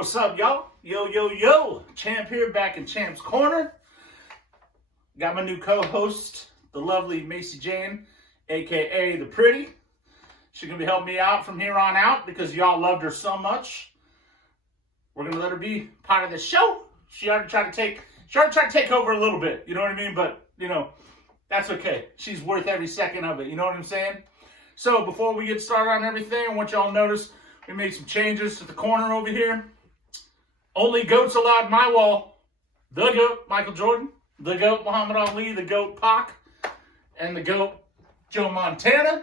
What's up, y'all? Yo, yo, yo. Champ here, back in Champ's Corner. Got my new co-host, the lovely Macy Jane, a.k.a. The Pretty. She's going to be helping me out from here on out because y'all loved her so much. We're going to let her be part of the show. She already tried to take over a little bit, you know what I mean? But, that's okay. She's worth every second of it, you know what I'm saying? So, before we get started on everything, I want y'all to notice we made some changes to the corner over here. Only GOATs allowed in my wall. The GOAT, Michael Jordan. The GOAT, Muhammad Ali. The GOAT, Pac. And the GOAT, Joe Montana.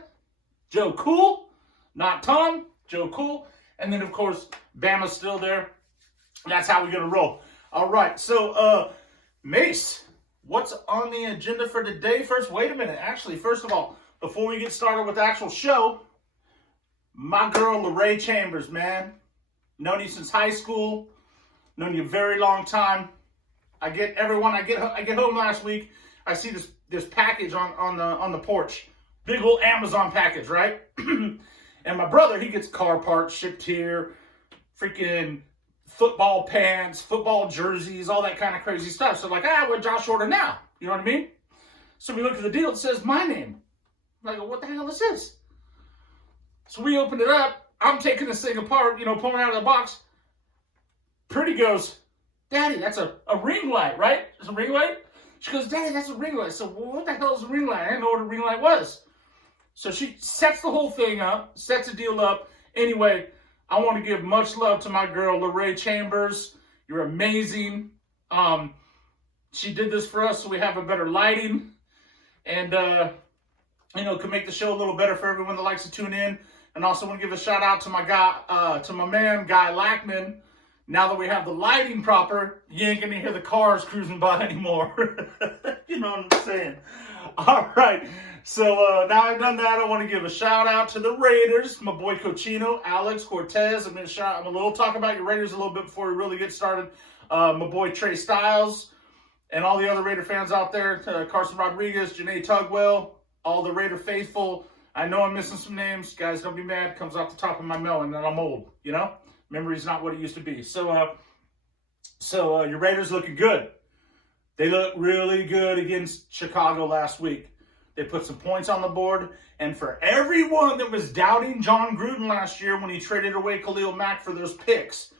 Joe Cool. Not Tom. Joe Cool. And then, of course, Bama's still there. That's how we're going to roll. All right. So, Mace, what's on the agenda for today? Wait a minute. Actually, first of all, before we get started with the actual show, my girl, Larae Chambers, man. Known you since high school. Known you a very long time. I get home last week. I see this package on the porch. Big old Amazon package, right? And my brother, he gets car parts shipped here. Freaking football pants, football jerseys, all that kind of crazy stuff. So we're Josh Order now. You know what I mean? So we look at the deal. It says my name. I go, what the hell is this? So we opened it up. I'm taking this thing apart, pulling it out of the box. Pretty goes, Daddy, that's a ring light, right? It's a ring light? She goes, Daddy, that's a ring light. So what the hell is a ring light? I didn't know what a ring light was. So she sets the whole thing up, sets the deal up. Anyway, I want to give much love to my girl, Larae Chambers. You're amazing. She did this for us so we have a better lighting. And, can make the show a little better for everyone that likes to tune in. And also want to give a shout out to my guy, to my man, Guy Lackman. Now that we have the lighting proper, you ain't gonna hear the cars cruising by anymore. You know what I'm saying? All right. So now I've done that, I want to give a shout out to the Raiders. My boy Cochino, Alex Cortez. I'm gonna talk about your Raiders a little bit before we really get started. My boy Trey Styles and all the other Raider fans out there. Carson Rodriguez, Janae Tugwell, all the Raider faithful. I know I'm missing some names. Guys, don't be mad. It comes off the top of my melon and I'm old, Memory's not what it used to be. So your Raiders looking good. They look really good against Chicago last week. They put some points on the board. And for everyone that was doubting John Gruden last year when he traded away Khalil Mack for those picks,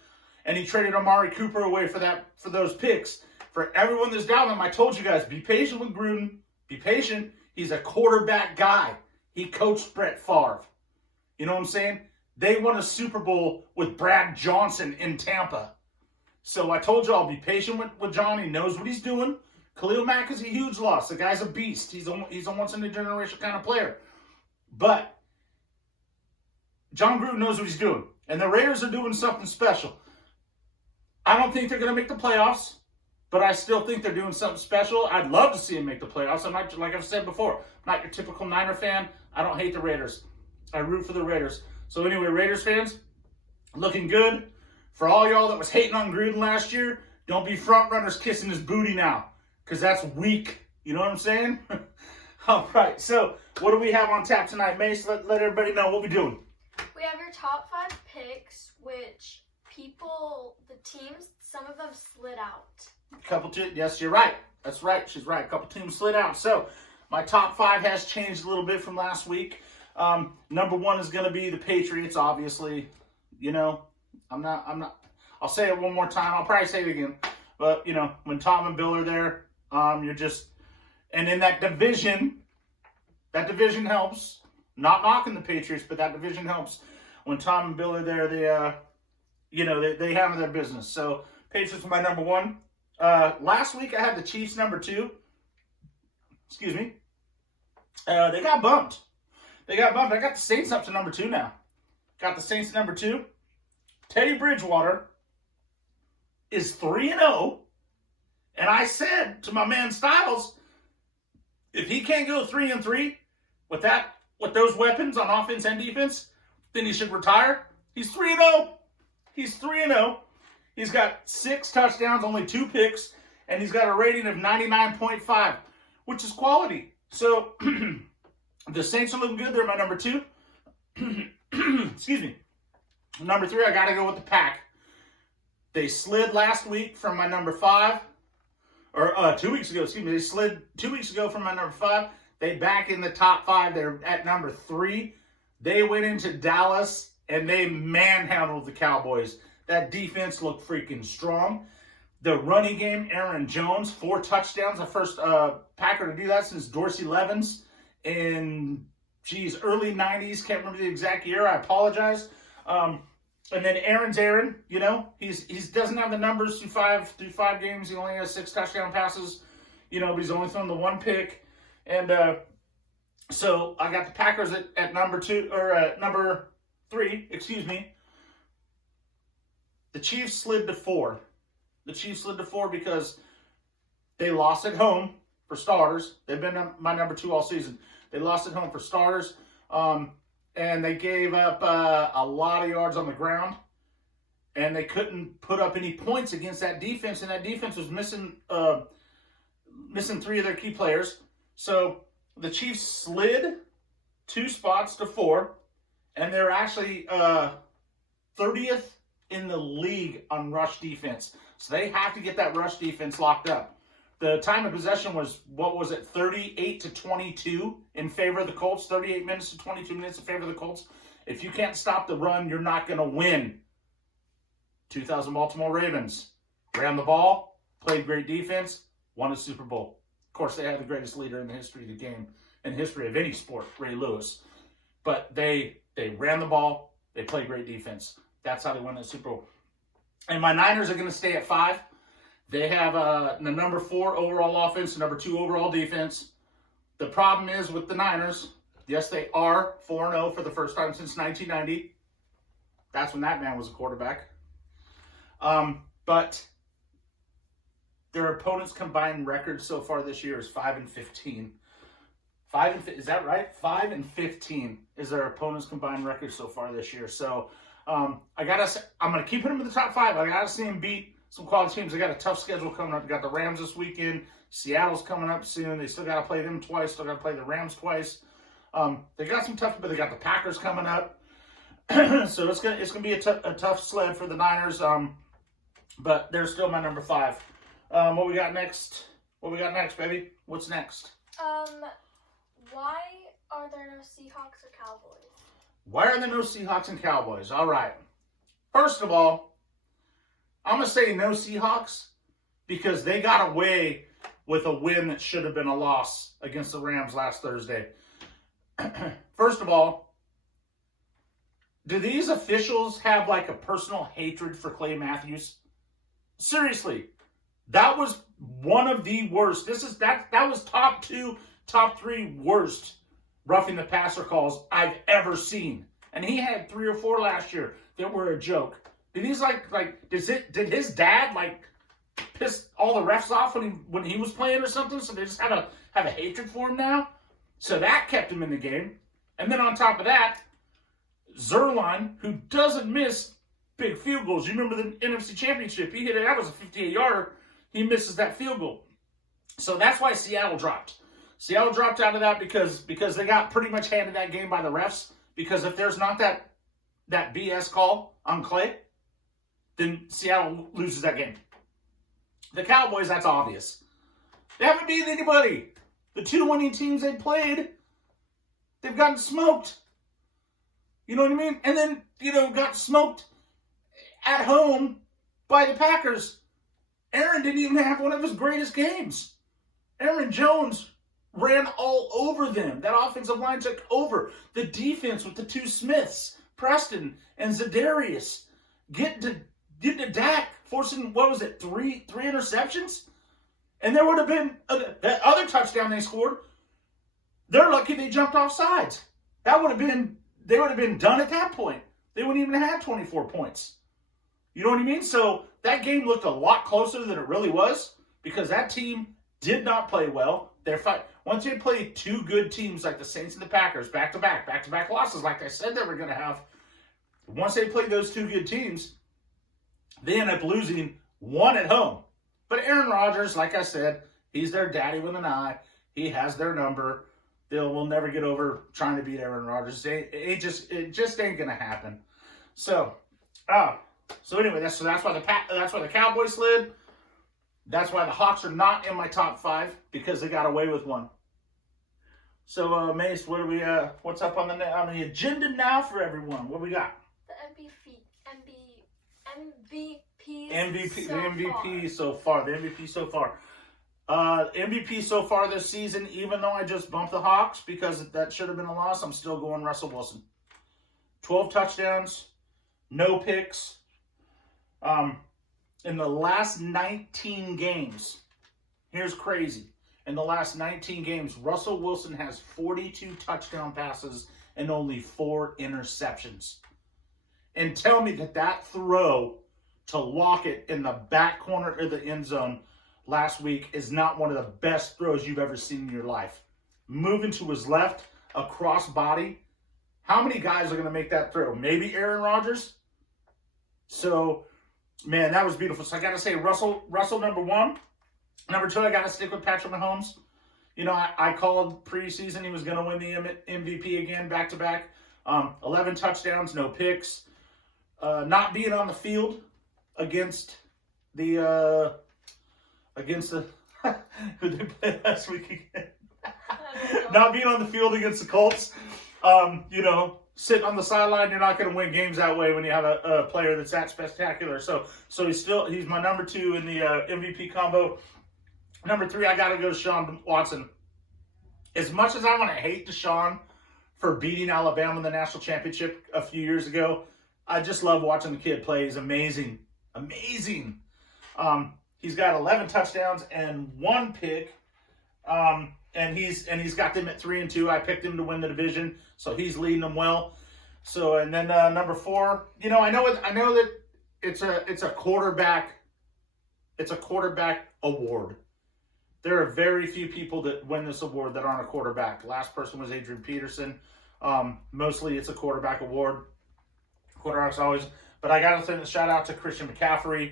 and he traded Amari Cooper away for those picks, for everyone that's doubting him, I told you guys, be patient with Gruden. Be patient. He's a quarterback guy. He coached Brett Favre. You know what I'm saying? They won a Super Bowl with Brad Johnson in Tampa. So I told y'all, be patient with John. He knows what he's doing. Khalil Mack is a huge loss. The guy's a beast. He's a once-in-a-generation kind of player. But John Gruden knows what he's doing. And the Raiders are doing something special. I don't think they're going to make the playoffs, but I still think they're doing something special. I'd love to see them make the playoffs. I'm not, like I've said before, I'm not your typical Niner fan. I don't hate the Raiders. I root for the Raiders. So anyway, Raiders fans, looking good. For all y'all that was hating on Gruden last year, don't be front runners kissing his booty now, because that's weak. You know what I'm saying? All right, so what do we have on tap tonight, Mace? Let everybody know what we're doing. We have your top 5 picks, which the teams, some of them slid out. Yes, you're right. That's right. She's right. A couple teams slid out. So my top 5 has changed a little bit from last week. Number 1 is going to be the Patriots, obviously. I'm not, I'll say it one more time. I'll probably say it again. But, when Tom and Bill are there, and in that division helps. Not knocking the Patriots, but that division helps. When Tom and Bill are there, they handle their business. So, Patriots are my number 1. Last week I had the Chiefs number 2. Excuse me. They got bumped. I got the Saints up to number 2 now. Got the Saints number 2. Teddy Bridgewater is 3-0. And I said to my man Styles, if he can't go 3-3 with those weapons on offense and defense, then he should retire. He's 3-0. He's 3-0. He's got 6 touchdowns, only 2 picks, and he's got a rating of 99.5, which is quality. So the Saints are looking good. They're my number 2. Excuse me. Number 3, I got to go with the Pack. They slid last week from my number 5. Or 2 weeks ago, excuse me. They slid 2 weeks ago from my number 5. They back in the top 5. They're at number 3. They went into Dallas and they manhandled the Cowboys. That defense looked freaking strong. The running game, Aaron Jones, 4 touchdowns. The first Packer to do that since Dorsey Levens in, early 90s. Can't remember the exact year. I apologize. And then Aaron, you know, he doesn't have the numbers through five games. He only has 6 touchdown passes, you know, but he's only thrown the 1 pick. And so I got the Packers at number 2 or at number 3, excuse me. The Chiefs slid to 4. The Chiefs slid to 4 because they lost at home for starters. They've been my number 2 all season. They lost at home for starters. And they gave up a lot of yards on the ground. And they couldn't put up any points against that defense. And that defense was missing 3 of their key players. So the Chiefs slid 2 spots to 4. And they're actually 30th in the league on rush defense. So they have to get that rush defense locked up. The time of possession was, 38-22 in favor of the Colts. 38 minutes to 22 minutes in favor of the Colts. If you can't stop the run, you're not going to win. 2000 Baltimore Ravens ran the ball, played great defense, won a Super Bowl. Of course, they had the greatest leader in the history of the game, in the history of any sport, Ray Lewis. But they ran the ball, they played great defense. That's how they won the Super Bowl. And my Niners are going to stay at 5. They have the number 4 overall offense, number 2 overall defense. The problem is with the Niners, yes, they are 4-0 for the first time since 1990. That's when that man was a quarterback. But their opponents' combined record so far this year is 5-15. Is that right? 5-15 is their opponent's combined record so far this year. So I'm gonna keep them in the top 5. I gotta see them beat some quality teams. They got a tough schedule coming up. They got the Rams this weekend. Seattle's coming up soon. They still got to play them twice. Still got to play the Rams twice. They got some tough, but they got the Packers coming up. So it's gonna be a tough sled for the Niners. But they're still my number 5. What we got next? What we got next, baby? What's next? Why are there no Seahawks or Cowboys? Why are there no Seahawks and Cowboys? All right. First of all, I'm going to say no Seahawks because they got away with a win that should have been a loss against the Rams last Thursday. First of all, do these officials have like a personal hatred for Clay Matthews? Seriously, that was one of the worst. That was top 2, top 3 worst roughing the passer calls I've ever seen. And he had 3 or 4 last year that were a joke. Did did his dad piss all the refs off when he was playing or something? So they just have a hatred for him now? So that kept him in the game. And then on top of that, Zerline, who doesn't miss big field goals. You remember the NFC Championship? He hit it. That was a 58-yarder. He misses that field goal. So that's why Seattle dropped. Seattle dropped out of that because they got pretty much handed that game by the refs. Because if there's not that BS call on Clay, then Seattle loses that game. The Cowboys, that's obvious. They haven't beaten anybody. The 2 winning teams they played, they've gotten smoked. You know what I mean? And then, got smoked at home by the Packers. Aaron didn't even have one of his greatest games. Aaron Jones ran all over them. That offensive line took over. The defense with the 2 Smiths, Preston and Zadarius, get to Dak, forcing, 3 interceptions? And there would have been that other touchdown they scored. They're lucky they jumped off sides. They would have been done at that point. They wouldn't even have had 24 points. You know what I mean? So that game looked a lot closer than it really was because that team did not play well. Once they played 2 good teams like the Saints and the Packers, back-to-back losses like I said they were going to have, once they played those 2 good teams, they end up losing 1 at home. But Aaron Rodgers, like I said, he's their daddy with an eye. He has their number. We'll never get over trying to beat Aaron Rodgers. It just ain't going to happen. So, So anyway, that's why the Cowboys slid. That's why the Hawks are not in my top 5 because they got away with one. So Mace, what's up on the agenda now for everyone? What we got? The MVP so far. The MVP so far. MVP so far this season, even though I just bumped the Hawks because that should have been a loss, I'm still going Russell Wilson. 12 touchdowns, no picks. In the last 19 games, here's crazy. In the last 19 games, Russell Wilson has 42 touchdown passes and only 4 interceptions. And tell me that throw to Lockett in the back corner of the end zone last week is not one of the best throws you've ever seen in your life. Moving to his left, a cross body. How many guys are going to make that throw? Maybe Aaron Rodgers? So, man, that was beautiful. So I got to say, Russell number 1. Number 2, I got to stick with Patrick Mahomes. You know, I called preseason he was going to win the MVP again, back-to-back. 11 touchdowns, no picks. Not being on the field against the who they played last week again. Not being on the field against the Colts. You know, sitting on the sideline, you're not going to win games that way when you have a player that's that spectacular. So he's my number 2 in the MVP combo. Number 3, I got to go Deshaun Watson. As much as I want to hate Deshaun for beating Alabama in the national championship a few years ago, I just love watching the kid play. He's amazing. Amazing. He's got 11 touchdowns and 1 pick. And he's got them at 3-2. I picked him to win the division, so he's leading them well. So and then number 4, you know, I know that it's a quarterback award. There are very few people that win this award that aren't a quarterback. Last person was Adrian Peterson. Mostly it's a quarterback award. Quarterbacks always, but I got to send a shout out to Christian McCaffrey.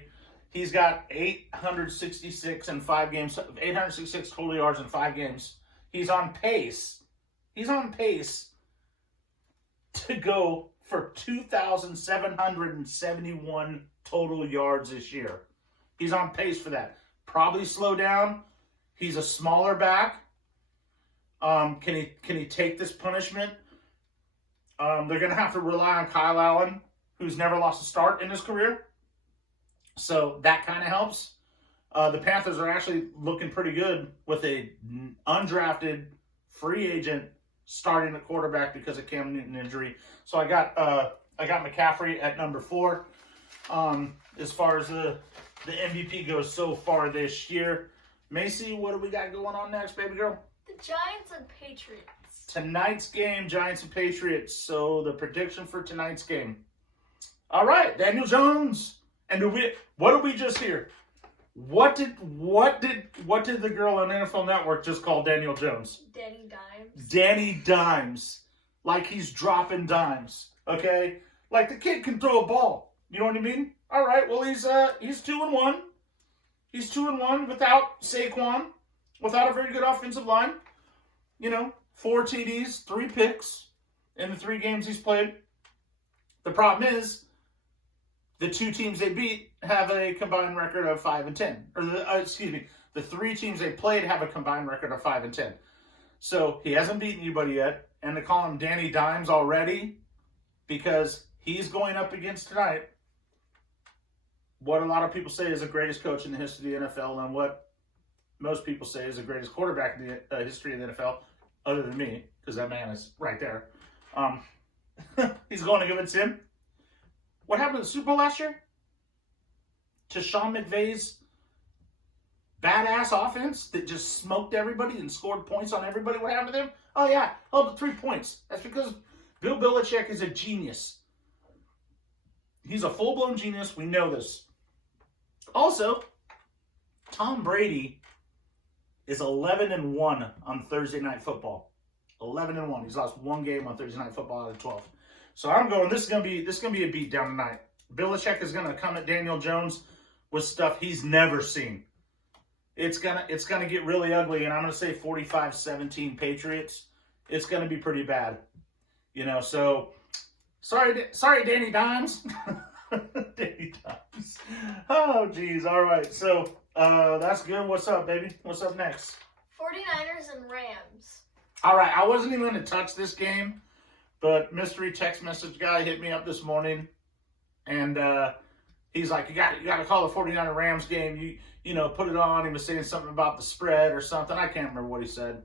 He's got 866 in 5 games, 866 total yards in 5 games. He's on pace. He's on pace to go for 2,771 total yards this year. He's on pace for that. Probably slow down. He's a smaller back. Can he take this punishment? They're going to have to rely on Kyle Allen, who's never lost a start in his career. So that kind of helps. The Panthers are actually looking pretty good with a undrafted free agent starting at quarterback because of Cam Newton injury. So I got McCaffrey at number 4. As far as the MVP goes so far this year. Macy, what do we got going on next, baby girl? The Giants and Patriots. Tonight's game, Giants and Patriots. So the prediction for tonight's game. All right, Daniel Jones. And what did we just hear? What did the girl on NFL Network just call Daniel Jones? Danny Dimes. Danny Dimes. Like he's dropping dimes. Okay? Like the kid can throw a ball. You know what I mean? All right, well he's 2-1. He's 2-1 without Saquon, without a very good offensive line. You know, 4 TDs, 3 picks in the 3 games he's played. The problem is, the 2 teams they beat have a combined record of 5-10. Or the 3 teams they played have a combined record of 5-10. So he hasn't beaten anybody yet, and they call him Danny Dimes already because he's going up against tonight what a lot of people say is the greatest coach in the history of the NFL, and what most people say is the greatest quarterback in the history of the NFL, other than me, because that man is right there. He's going against him. What happened in the Super Bowl last year? To Sean McVay's badass offense that just smoked everybody and scored points on everybody. What happened to them? Oh, yeah, held to 3 points. That's because Bill Belichick is a genius. He's a full-blown genius. We know this. Also, Tom Brady is 11-1 on Thursday Night Football. 11-1. He's lost 1 game on Thursday Night Football out of 12. So I'm going. This is gonna be a beatdown tonight. Belichick is gonna come at Daniel Jones with stuff he's never seen. It's gonna get really ugly, and I'm gonna say 45-17 Patriots. It's gonna be pretty bad, you know. So sorry, Danny Dimes. Danny Dimes. Oh, geez. All right. So, that's good. What's up, baby? What's up next? 49ers and Rams. All right. I wasn't even going to touch this game, but mystery text message guy hit me up this morning, and he's like, you got to call the 49er Rams game. You know, put it on. He was saying something about the spread or something. I can't remember what he said.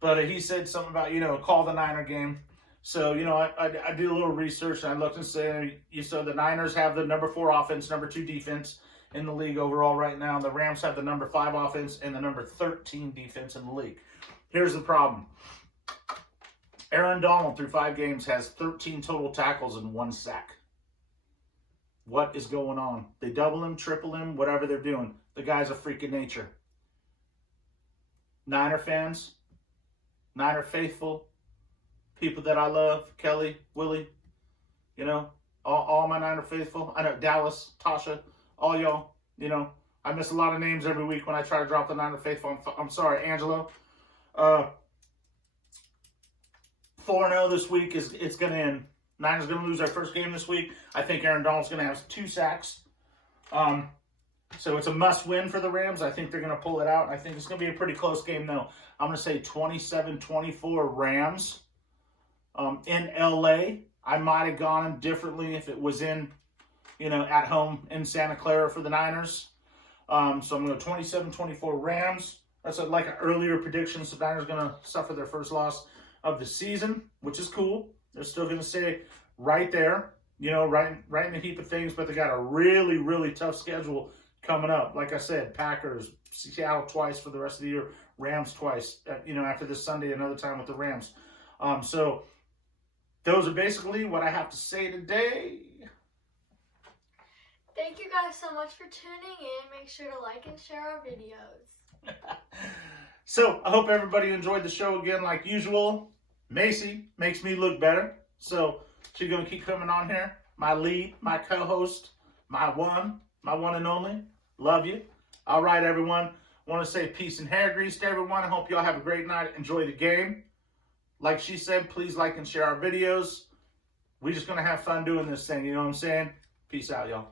But he said something about, call the Niner game. So, I did a little research, and I looked and said, so the Niners have the number 4 offense, number 2 defense in the league overall right now. The Rams have the number 5 offense and the number 13 defense in the league. Here's the problem. Aaron Donald, through 5 games, has 13 total tackles and 1 sack. What is going on? They double him, triple him, whatever they're doing. The guy's a freak of nature. Niner fans, Niner faithful, people that I love, Kelly, Willie, all my Niner faithful. I know Dallas, Tasha, all y'all, I miss a lot of names every week when I try to drop the Niner faithful. I'm sorry, Angelo. 4-0 this week it's going to end. Niners going to lose their first game this week. I think Aaron Donald's going to have 2 sacks. So it's a must-win for the Rams. I think they're going to pull it out. I think it's going to be a pretty close game, though. I'm going to say 27-24 Rams. In L.A., I might have gone differently if it was at home in Santa Clara for the Niners. So I'm going to go 27-24 Rams. That's like an earlier prediction. So the Niners are going to suffer their first loss of the season, which is cool. They're still going to stay right there, right in the heap of things, but they got a really, really tough schedule coming up. Like I said, Packers, Seattle twice for the rest of the year, Rams twice, after this Sunday, another time with the Rams. So those are basically what I have to say today. Thank you guys so much for tuning in. Make sure to like and share our videos. So I hope everybody enjoyed the show again like usual. Macy makes me look better, so she's going to keep coming on here. My lead, my co-host, my one and only. Love you. All right, everyone. Want to say peace and hair grease to everyone. I hope y'all have a great night. Enjoy the game. Like she said, please like and share our videos. We're just going to have fun doing this thing. You know what I'm saying? Peace out, y'all.